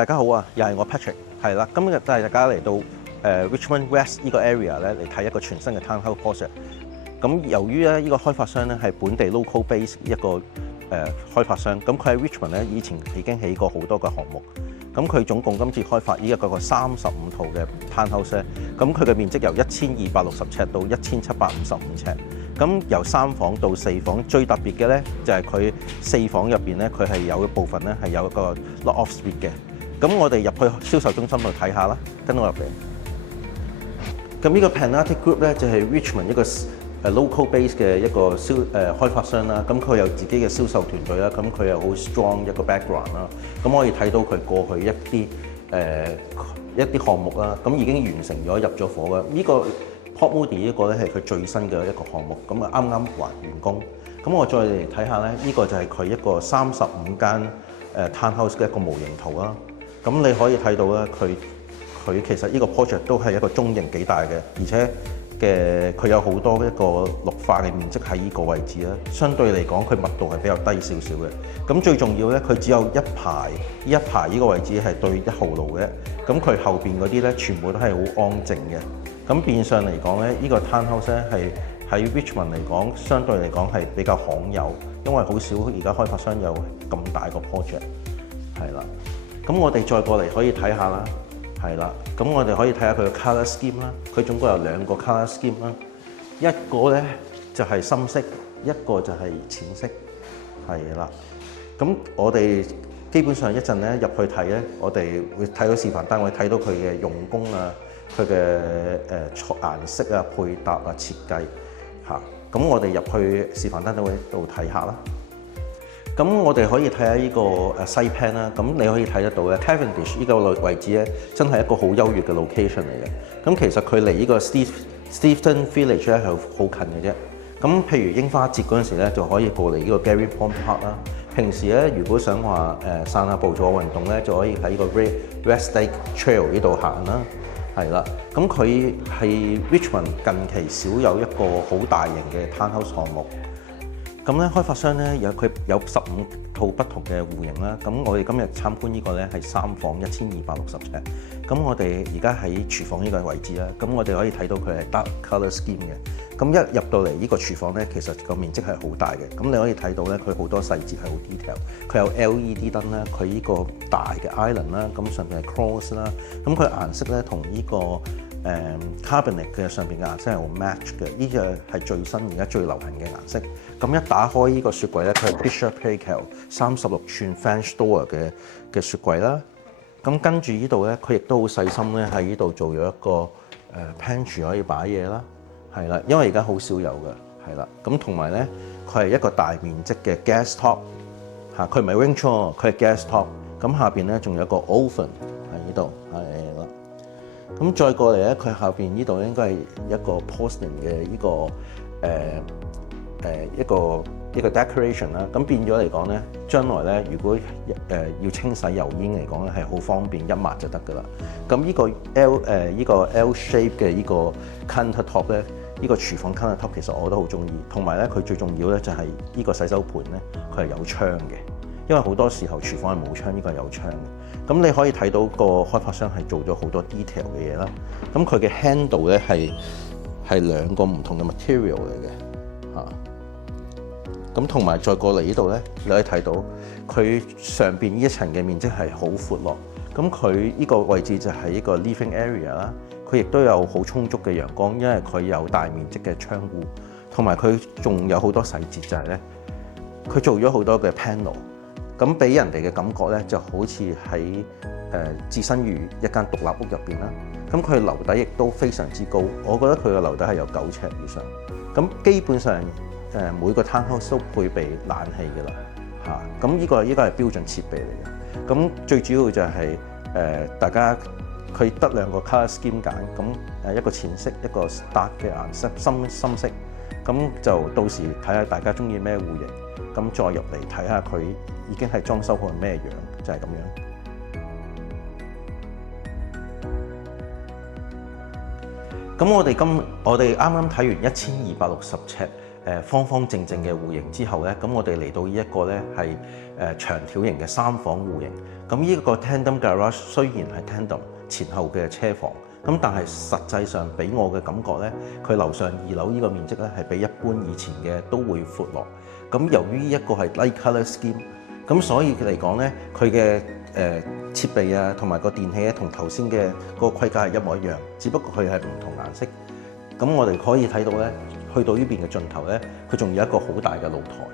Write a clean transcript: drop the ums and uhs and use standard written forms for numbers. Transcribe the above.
大家好啊，又係我 Patrick， 係啦，今日帶大家嚟到Richmond West 呢個 area 咧嚟睇一個全新嘅 townhouse project。咁由於咧呢個開發商咧係本地 local base 一個開發商，咁佢喺 Richmond 咧以前已經起過好多個項目。咁佢總共今次開發呢一個35套嘅 townhouse 咧，咁佢嘅面積由1260尺到1755尺。咁由3房到4房，最特別嘅咧就係佢4房入邊咧，佢係有一部分咧係有一個 lock-off suite 嘅。咁我哋入去銷售中心度睇下啦，跟我入嚟。咁呢個 Panatic Group 咧就係 Richmond 一個local base 嘅一個開發商啦。咁佢有自己嘅銷售團隊啦，咁佢有好 strong 一個 background 啦。咁可以睇到佢過去一啲項目啦，咁已經完成咗入咗伙嘅。呢個 Port Moody 呢個咧係佢最新嘅一個項目，咁啊啱啱完工。咁我再嚟睇下咧，呢個就係佢一個35間townhouse 嘅一個模型圖啦。咁你可以睇到咧，佢其實呢個 project 都係一個中型幾大嘅，而且佢有好多一個綠化嘅面積喺呢個位置啦。相對嚟講，佢密度係比較低少少嘅。咁最重要咧，佢只有一排呢個位置係對1號路嘅。咁佢後邊嗰啲咧，全部都係好安靜嘅。咁變相嚟講咧，呢個 townhouse 咧係喺 Richmond 嚟講，相對嚟講係比較罕有，因為好少而家開發商有咁大個 project， 係啦。咁我哋再過嚟可以睇下啦，係啦。咁我哋可以睇下佢嘅 colour scheme 啦，佢總共有2個 colour scheme 啦，一個咧就係深色，一個就係淺色，係啦。咁我哋基本上一陣咧入去睇咧，我哋會睇到示範單位，睇到佢嘅用工啊。佢嘅顏色啊、配搭啊、設計嚇，咁我哋入去示範單位度睇下啦。咁我哋可以睇下呢個西 pan 啦。咁你可以睇得到咧 ，Cavendish 呢個位置咧，真係一個好優越嘅 location 嚟嘅。咁其實佢離呢個 Steveston Village 咧係好近嘅啫。咁譬如櫻花節嗰陣時咧，就可以過嚟呢個 Garry Point Park 啦。平時咧，如果想話散下步做運動咧，就可以喺個 Westlake Trail 呢度行啦。係啦，咁佢係 Richmond 近期少有一個好大型嘅 townhouse 項目。咁咧開發商咧佢有15套不同嘅戶型啦。咁我哋今日參觀呢個咧係3房1260尺。咁我哋而家喺廚房呢個位置啦。咁我哋可以睇到佢係 dark colour scheme 嘅。咁一入到嚟呢個廚房咧，其實個面積係好大嘅。咁你可以睇到咧，佢好多細節係好 detail。佢有 LED 燈啦，佢呢個大嘅 island 啦，咁上邊係 cross 啦。咁佢顏色咧同呢個cabinet 嘅上邊嘅顏色係好 match 嘅。呢個係最新而家最流行嘅顏色。咁一打開呢個雪櫃咧，佢係 Bishop Paykel 36寸 French door 嘅雪櫃啦。咁跟住呢度咧，佢亦都好細心咧喺呢度做咗一個pantry 可以擺嘢啦。係啦，因為而家好少有嘅，係啦。咁同埋咧，佢係一個大面積嘅 gas top 嚇，佢唔係 range hob，佢係 gas top。咁下邊咧仲有一個 oven 喺呢度，係啦。咁再過嚟咧，佢下邊呢度應該係一個 porcelain 嘅呢個一個 decoration 啦。咁變咗嚟講咧，將來咧如果要清洗油煙嚟講咧，係好方便，一抹就得㗎啦。咁呢個 L shape 嘅呢個 counter top 咧。呢個廚房 counter top 其實我都好中意，同埋咧佢最重要咧就係呢個洗手盤咧，佢係有窗嘅，因為好多時候廚房係冇窗，呢個係有窗嘅。咁你可以睇到個開發商係做咗好多 detail 嘅嘢啦。咁佢嘅 handle 咧係2個唔同嘅 material 嚟嘅嚇。咁同埋再過嚟呢度咧，你可以睇到佢上邊呢一層嘅面積係好闊落。咁佢呢個位置就係一個 living area 啦。佢亦都有好充足嘅陽光，因為佢有大面積嘅窗戶，同埋佢仲有好多細節就係咧，佢做咗好多嘅 panel， 咁俾人哋嘅感覺咧就好似喺置身於一間獨立屋入邊啦。咁佢樓底亦都非常之高，我覺得佢嘅樓底係有9尺以上。咁基本上每個 townhouse 都配備冷氣㗎啦嚇。咁呢個係標準設備嚟嘅。咁最主要就係大家。佢得2個 colour scheme 揀，咁一個淺色，一個 dark 嘅顏色，深色，咁就到時睇下大家中意咩戶型，咁再入嚟睇下佢已經係裝修好係咩樣，就係咁樣。咁我哋啱啱睇完1260尺方方正正嘅戶型之後咧，咁我哋嚟到呢一個咧係長條型嘅3房戶型。咁呢一個 tandem garage 雖然係 tandem 前後嘅車房，咁但係實際上俾我嘅感覺咧，佢樓上2樓呢個面積咧係比一般以前嘅都會闊落。咁由於呢一個係 light colour scheme，咁所以嚟講咧，佢嘅設備啊同埋個電器咧同頭先嘅嗰個規格係一模一樣，只不過佢係唔同顏色。咁我哋可以睇到咧，去到呢邊嘅盡頭咧，佢仲有一個好大嘅露台。